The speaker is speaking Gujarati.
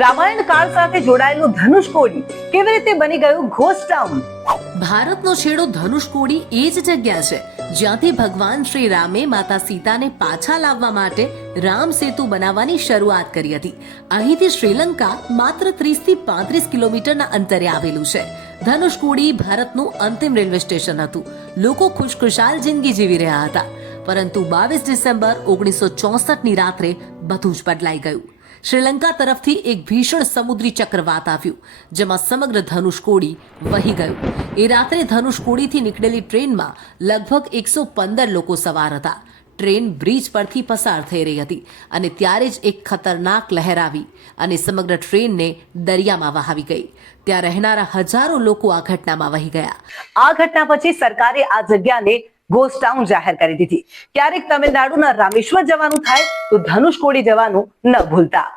રામાયણ કાળ સાથે જોડાયેલું ધનુષકોડી કેવી રીતે બની ગયું ઘોસ્ટ ટાઉન ભારતનો છેડો ધનુષકોડી એ જ જગ્યા છે, જ્યાંથી ભગવાન શ્રી રામે માતા સીતાને પાછા લાવવા માટે રામ સેતુ બનાવવાની શરૂઆત કરી હતી. અહીંથી શ્રીલંકા માત્ર 30 થી પાંત્રીસ કિલોમીટરના અંતરે આવેલું છે. ધનુષકોડી ભારતનું અંતિમ રેલવે સ્ટેશન હતું. લોકો ખુશખુશાલ જિંદગી જીવી રહ્યા હતા. પરંતુ બાવીસ ડિસેમ્બર ઓગણીસો ચોસઠની રાત્રે બધું જ બદલાઈ ગયું. શ્રીલંકા તરફથી એક ભીષણ સમુદ્રી ચક્રવાત આવ્યું, જેમાં સમગ્ર ધનુષકોડી વહી ગયું. એ રાત્રે ધનુષકોડીથી નીકળેલી ટ્રેનમાં લગભગ એકસો પંદર લોકો સવાર હતા. ટ્રેન બ્રિજ પરથી પસાર થઈ રહી હતી અને ત્યારે જ એક ખતરનાક લહેર આવી અને સમગ્ર ટ્રેનને દરિયામાં વહાવી ગઈ. ત્યાં રહેનારા હજારો લોકો આ ઘટનામાં વહી ગયા. આ ઘટના પછી સરકારે આ જગ્યાને ગોસ્ટ ટાઉન જાહેર કરી દીધી. ક્યારેક તમિલનાડુના રામેશ્વર જવાનું થાય તો ધનુષકોડી જવાનું ન ભૂલતા.